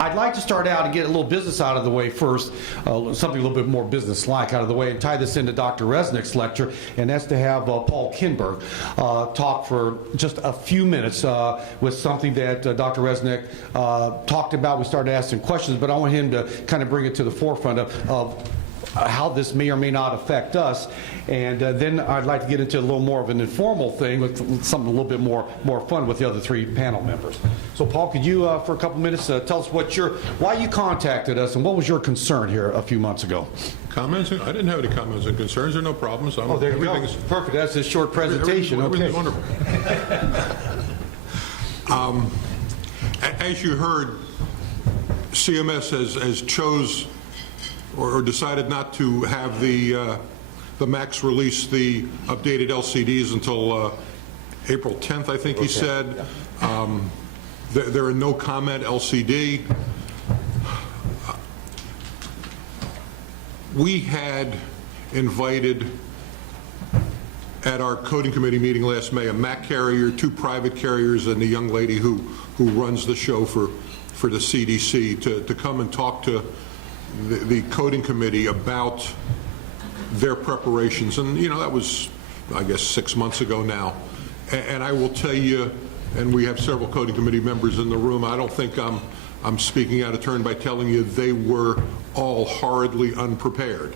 I'd like to start out and get a little business out of the way first, something a little bit more business-like out of the way, and tie this into Dr. Resnick's lecture, and that's to have Paul Kinberg talk for just a few minutes with something that Dr. Resnick talked about. We started asking questions, but I want him to kind of bring it to the forefront of how this may or may not affect us. And then I'd like to get into a little more of an informal thing with something a little bit more fun with the other three panel members. So Paul, could you for a couple minutes tell us why you contacted us and what was your concern here a few months ago? Comments? I didn't have any comments and concerns. There are no problems. Oh, there you go. Perfect. That's a short presentation. Everything's wonderful. As you heard, CMS has chose or decided not to have the MACs release the updated LCDs until April 10th, I think he said. There are no comment LCD. We had invited at our coding committee meeting last May a MAC carrier, 2 private carriers, and the young lady who runs the show for the CDC to come and talk to the coding committee about their preparations. And that was, I guess, 6 months ago now. And I will tell you, and we have several coding committee members in the room, I don't think I'm speaking out of turn by telling you they were all horridly unprepared.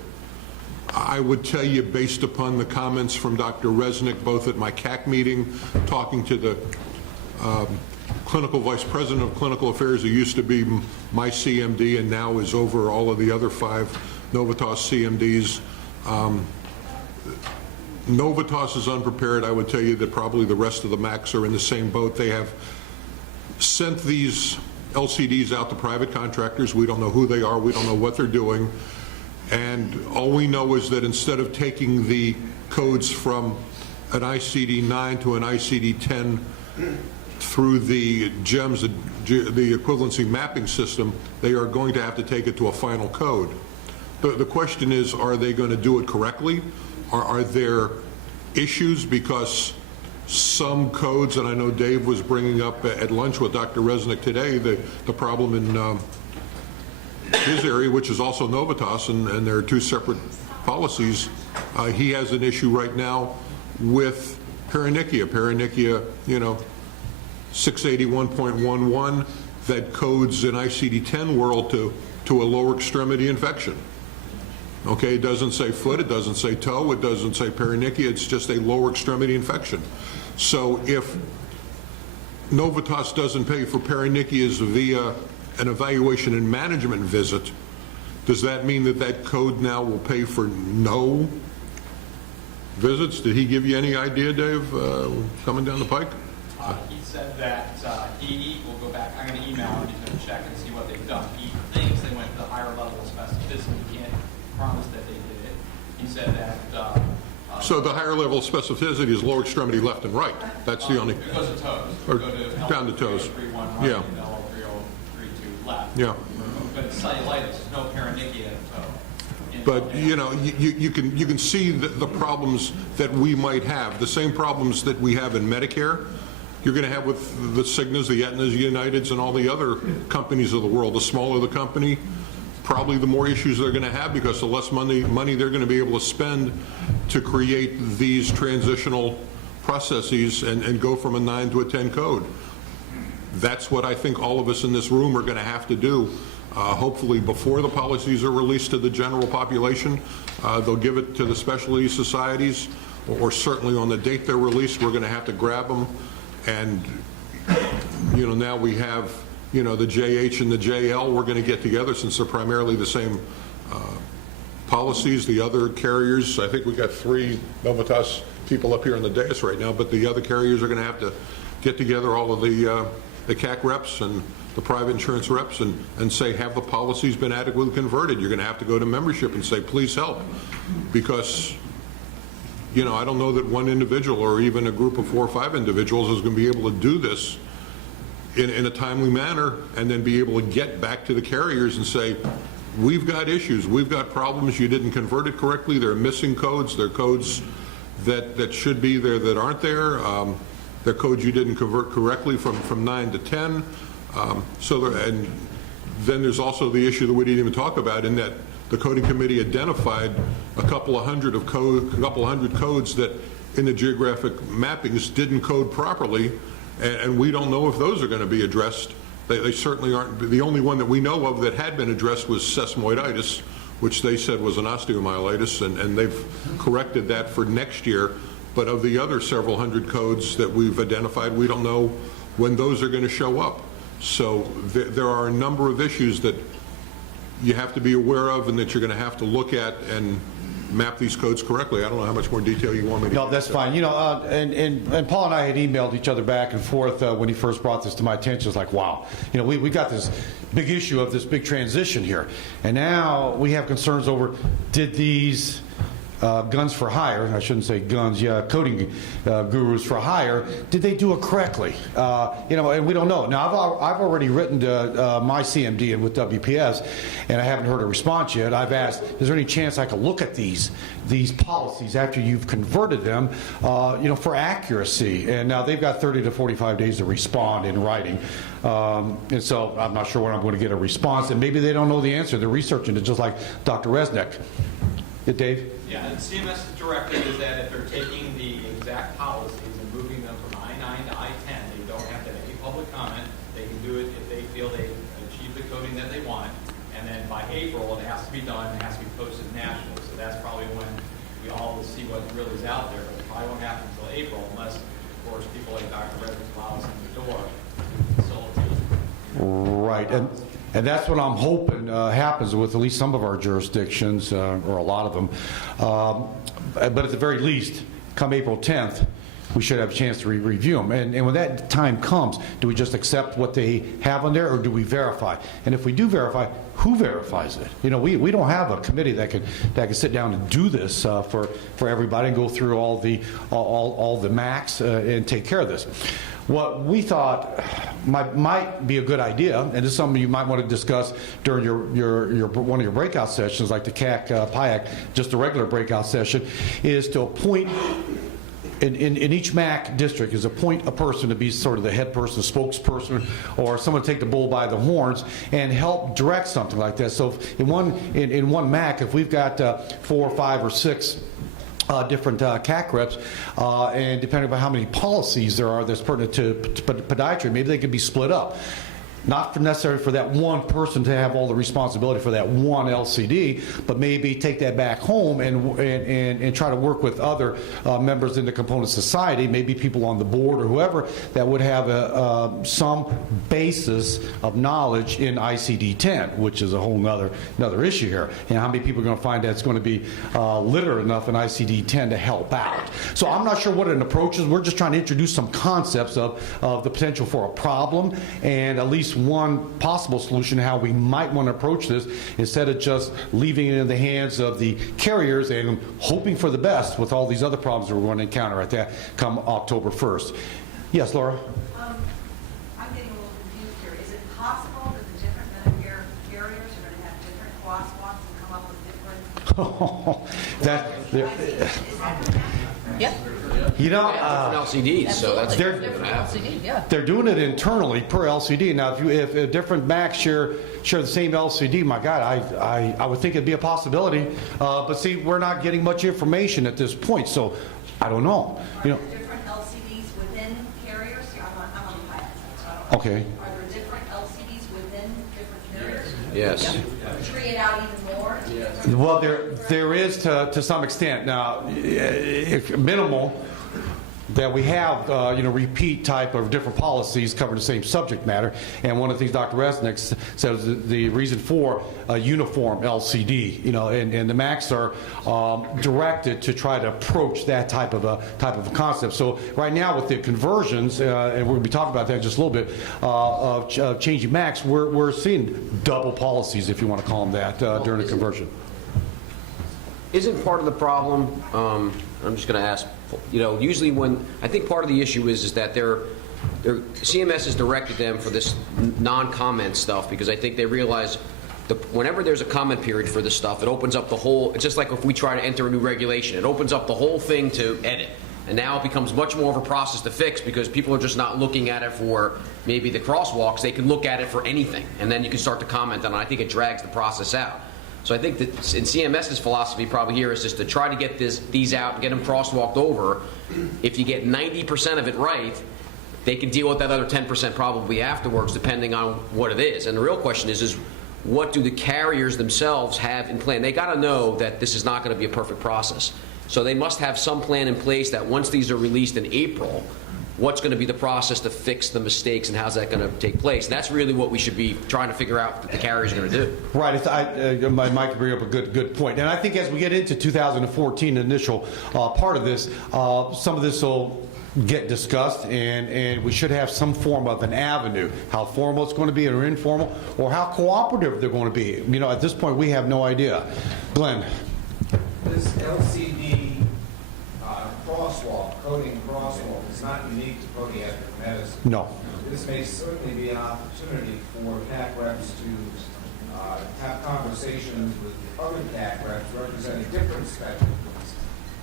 I would tell you, based upon the comments from Dr. Resnick, both at my CAC meeting, talking to the clinical vice president of clinical affairs, who used to be my CMD and now is over all of the other 5 Novitas CMDs. Novitas is unprepared. I would tell you that probably the rest of the MACs are in the same boat. They have sent these LCDs out to private contractors. We don't know who they are. We don't know what they're doing. And all we know is that instead of taking the codes from an ICD-9 to an ICD-10 through the GEMS, the equivalency mapping system, they are going to have to take it to a final code. The question is, are they going to do it correctly? Are there issues? Because some codes, and I know Dave was bringing up at lunch with Dr. Resnick today, the problem in his area, which is also Novitas, and there are 2 separate policies. He has an issue right now with paronychia. Paronychia, 681.11, that codes in ICD-10 world to a lower extremity infection. Okay, it doesn't say foot, it doesn't say toe, it doesn't say paronychia, it's just a lower extremity infection. So if Novitas doesn't pay for paronychias via an evaluation and management visit, does that mean that code now will pay for no visits? Did he give you any idea, Dave, coming down the pike? He said that he will go back. I'm going to email him. He's going to check and see what they've done. He thinks they went to the higher level of specificity. He can't promise that they did it. He said that. So the higher level of specificity is lower extremity left and right. That's the only. It goes to toes. Or go to down to toes. L3031 right, Yeah. and L3032 left. Yeah. But it's cellulitis. There's no paronychia in toe. But you can see the problems that we might have, the same problems that we have in Medicare. You're going to have with the Cignas, the Aetnas, the Uniteds, and all the other companies of the world. The smaller the company, probably the more issues they're going to have, because the less money they're going to be able to spend to create these transitional processes and go from a 9 to a 10 code. That's what I think all of us in this room are going to have to do. Hopefully before the policies are released to the general population. They'll give it to the specialty societies, or certainly on the date they're released, we're going to have to grab them. And now we have the JH and the JL. We're going to get together, since they're primarily the same policies. The other carriers, I think we got 3 Novitas people up here on the dais right now, but the other carriers are going to have to get together, all of the CAC reps and the private insurance reps, and say, have the policies been adequately converted? You're going to have to go to membership and say, please help, because I don't know that one individual or even a group of 4 or 5 individuals is going to be able to do this in a timely manner and then be able to get back to the carriers and say, we've got issues, we've got problems, you didn't convert it correctly, there are missing codes, there are codes that should be there that aren't there, there are codes you didn't convert correctly from 9 to 10. And Then there's also the issue that we didn't even talk about, in that the coding committee identified a couple hundred codes that in the geographic mappings didn't code properly, and we don't know if those are going to be addressed. They certainly aren't. The only one that we know of that had been addressed was sesamoiditis, which they said was an osteomyelitis, and they've corrected that for next year. But of the other several hundred codes that we've identified, we don't know when those are going to show up. So there are a number of issues that you have to be aware of and that you're going to have to look at and map these codes correctly. I don't know how much more detail you want me to No, that's fine. You know, and Paul and I had emailed each other back and forth when he first brought this to my attention. It's like, wow, you know, we got this big issue of this big transition here, and now we have concerns over, did these guns for hire, I shouldn't say guns, yeah, coding gurus for hire, did they do it correctly? You know, and we don't know. Now, I've already written to my CMD and with WPS, and I haven't heard a response yet. I've asked, is there any chance I could look at these policies after you've converted them, you know, for accuracy? And now they've got 30 to 45 days to respond in writing. And so I'm not sure when I'm going to get a response, and maybe they don't know the answer. They're researching it just like Dr. Resnick. Dave? Yeah, and CMS's directive is that if they're taking the exact policies and moving them from I-9 to I-10, they don't have to have any public comment. They can do it if they feel they achieve the coding that they want. And then by April, it has to be done, it has to be posted nationally. So that's probably when we all will see what really is out there. But it probably won't happen until April, unless, of course, people like Dr. Reddick allow us in the door to facilitate. Right. And that's what I'm hoping happens with at least some of our jurisdictions, or a lot of them. But at the very least, come April 10th, we should have a chance to review them. And when that time comes, do we just accept what they have on there, or do we verify? And if we do verify, who verifies it? You know, we don't have a committee that can sit down and do this for everybody and go through all the MACs and take care of this. What we thought might be a good idea, and this is something you might want to discuss during your one of your breakout sessions, like the CAC-PIAC, just a regular breakout session, is to appoint in each MAC district is appoint a person to be sort of the head person, spokesperson, or someone to take the bull by the horns and help direct something like that. So in one MAC, if we've got 4 or 5 or 6 different CAC reps, and depending on how many policies there are that's pertinent to podiatry, maybe they could be split up. Not necessarily for that one person to have all the responsibility for that one LCD, but maybe take that back home and try to work with other members in the component society, maybe people on the board or whoever, that would have some basis of knowledge in ICD10, which is a whole another issue here. And how many people are going to find that it's going to be literate enough in ICD10 to help out? So I'm not sure what an approach is. We're just trying to introduce some concepts of the potential for a problem, and at least one possible solution how we might want to approach this, instead of just leaving it in the hands of the carriers and hoping for the best with all these other problems that we're going to encounter at that come October 1st. Yes, Laura? I'm getting a little confused here. Is it possible that the different Medicare carriers are going to have different crosswalks and come up with different... That, Is that going to happen? Yep. you know, LCDs, so that's they're- gonna happen. LCD, yeah. they're doing it internally per LCD. Now, if different MACs share the same LCD, my God, I would think it'd be a possibility. But see, we're not getting much information at this point, so I don't know. Are You know, there different LCDs within carriers? Yeah, I'm on the PIAC side, so I don't okay. know. Are there different LCDs within different carriers? Yes. Tree it out even more? Well, there is to some extent. Now, minimal, that we have, repeat type of different policies covering the same subject matter. And one of the things Dr. Resnick says the reason for a uniform LCD, and the MACs are directed to try to approach that type of a concept. So right now with the conversions, and we'll be talking about that in just a little bit, of changing MACs, we're seeing double policies, if you want to call them that, during the conversion. Isn't part of the problem, I'm just going to ask, usually when, I think part of the issue is that CMS has directed them for this non-comment stuff, because I think they realize whenever there's a comment period for this stuff, it opens up the whole, it's just like if we try to enter a new regulation, it opens up the whole thing to edit. And now it becomes much more of a process to fix because people are just not looking at it for maybe the crosswalks. They can look at it for anything, and then you can start to comment on it. I think it drags the process out. So I think that in CMS's philosophy probably here is just to try to get these out and get them crosswalked over. If you get 90% of it right, they can deal with that other 10% probably afterwards, depending on what it is. And the real question is what do the carriers themselves have in plan? They got to know that this is not going to be a perfect process. So they must have some plan in place that once these are released in April, what's going to be the process to fix the mistakes and how's that going to take place? And that's really what we should be trying to figure out that the carriers are going to do. Right. Mike bring up a good point. And I think as we get into 2014, the initial part of this, some of this will get discussed, and we should have some form of an avenue, how formal it's going to be or informal, or how cooperative they're going to be. You know, at this point, we have no idea. Glenn. This LCD crosswalk, coding crosswalk, is not unique to podiatric medicine. No. This may certainly be an opportunity for CAC reps to have conversations with other CAC reps representing different specialties,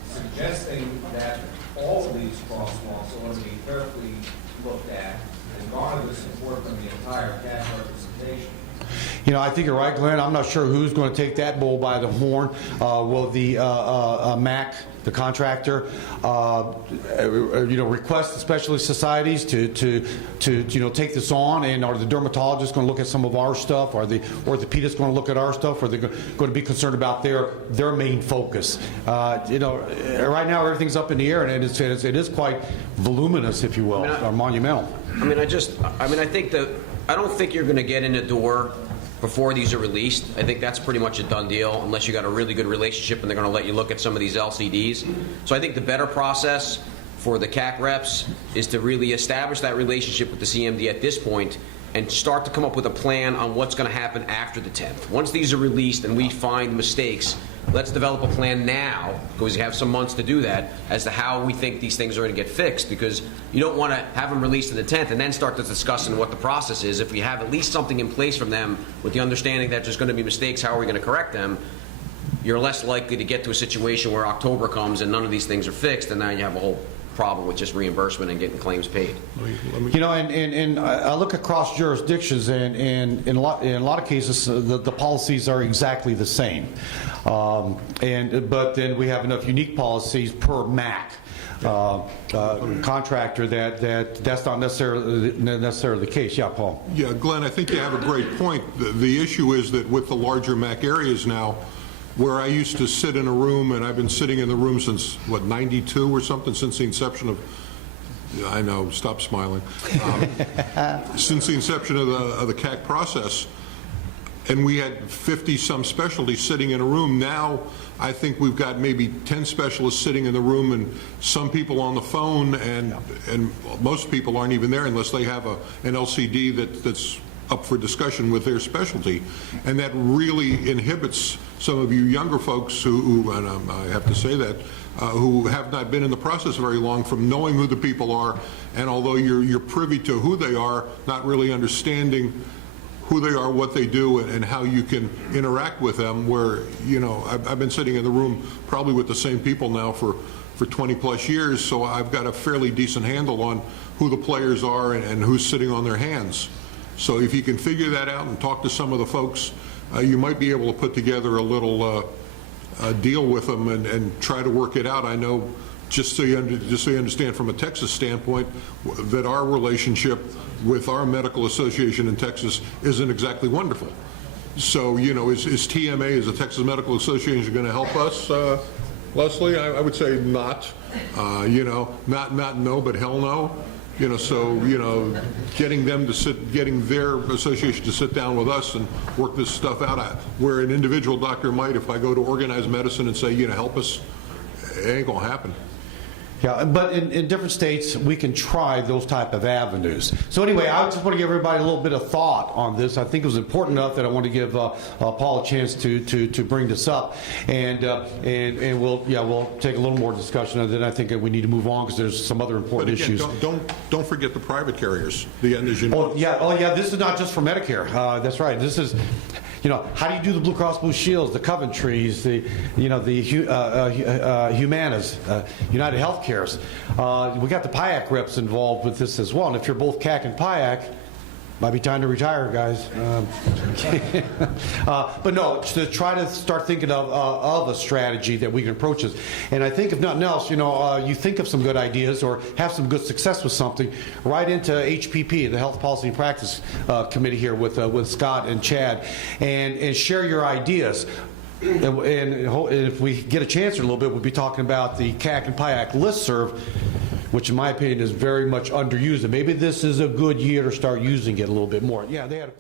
suggesting that all of these crosswalks ought to be carefully looked at and garner the support from the entire CAC representation. You know, I think you're right, Glenn. I'm not sure who's going to take that bull by the horn. Will the MAC, the contractor, request the specialist societies to take this on? And are the dermatologists going to look at some of our stuff? Are the orthopedists going to look at our stuff? Are they going to be concerned about their main focus? Right now everything's up in the air, and it is quite voluminous, if you will, or monumental. I don't think you're going to get in the door before these are released. I think that's pretty much a done deal, unless you got a really good relationship and they're going to let you look at some of these LCDs. So I think the better process for the CAC reps is to really establish that relationship with the CMD at this point and start to come up with a plan on what's going to happen after the 10th. Once these are released and we find mistakes, let's develop a plan now, because we have some months to do that, as to how we think these things are going to get fixed, because you don't want to have them released to the 10th and then start to discussing what the process is. If we have at least something in place from them with the understanding that there's going to be mistakes, how are we going to correct them, you're less likely to get to a situation where October comes and none of these things are fixed, and now you have a whole problem with just reimbursement and getting claims paid. You know, and I look across jurisdictions, and in a lot of cases, the policies are exactly the same. But then we have enough unique policies per MAC contractor that's not necessarily the case. Yeah, Paul. Yeah, Glenn, I think you have a great point. The issue is that with the larger MAC areas now, where I used to sit in a room, and I've been sitting in the room since, 92 or something, since the inception of, I know, stop smiling, since the inception of the CAC process, and we had 50-some specialties sitting in a room. Now, I think we've got maybe 10 specialists sitting in the room and some people on the phone, and most people aren't even there unless they have an LCD that's up for discussion with their specialty, and that really inhibits some of you younger folks who and I have to say that, who have not been in the process very long, from knowing who the people are, and although you're privy to who they are, not really understanding who they are, what they do, and how you can interact with them, where, I've been sitting in the room probably with the same people now for 20 plus years, so I've got a fairly decent handle on who the players are and who's sitting on their hands. So if you can figure that out and talk to some of the folks, you might be able to put together a little deal with them and try to work it out. I know, just so you understand from a Texas standpoint, that our relationship with our medical association in Texas isn't exactly wonderful. So, is TMA, is the Texas Medical Association, going to help us, Leslie? I would say not. Not no, but hell no. Getting them to getting their association to sit down with us and work this stuff out, where an individual doctor might, if I go to organized medicine and say, help us, it ain't gonna happen. Yeah, but in different states, we can try those type of avenues. So anyway, I just want to give everybody a little bit of thought on this. I think it was important enough that I want to give Paul a chance to bring this up, and we'll take a little more discussion, and then I think that we need to move on because there's some other important But again, issues. don't forget the private carriers. The end, as you know. Oh yeah. This is not just for Medicare. That's right. This is. How do you do the Blue Cross Blue Shields, the Coventrys, the Humanas, United Healthcare? cares. We got the PIAC reps involved with this as well, and if you're both CAC and PIAC, might be time to retire, guys. But no, to try to start thinking of a strategy that we can approach this. And I think if nothing else, you think of some good ideas or have some good success with something, right into HPP, the Health Policy and Practice Committee here with Scott and Chad, and share your ideas. And if we get a chance in a little bit, we'll be talking about the CAC and PIAC listserv, which in my opinion is very much underused. And maybe this is a good year to start using it a little bit more. Yeah, they had a question.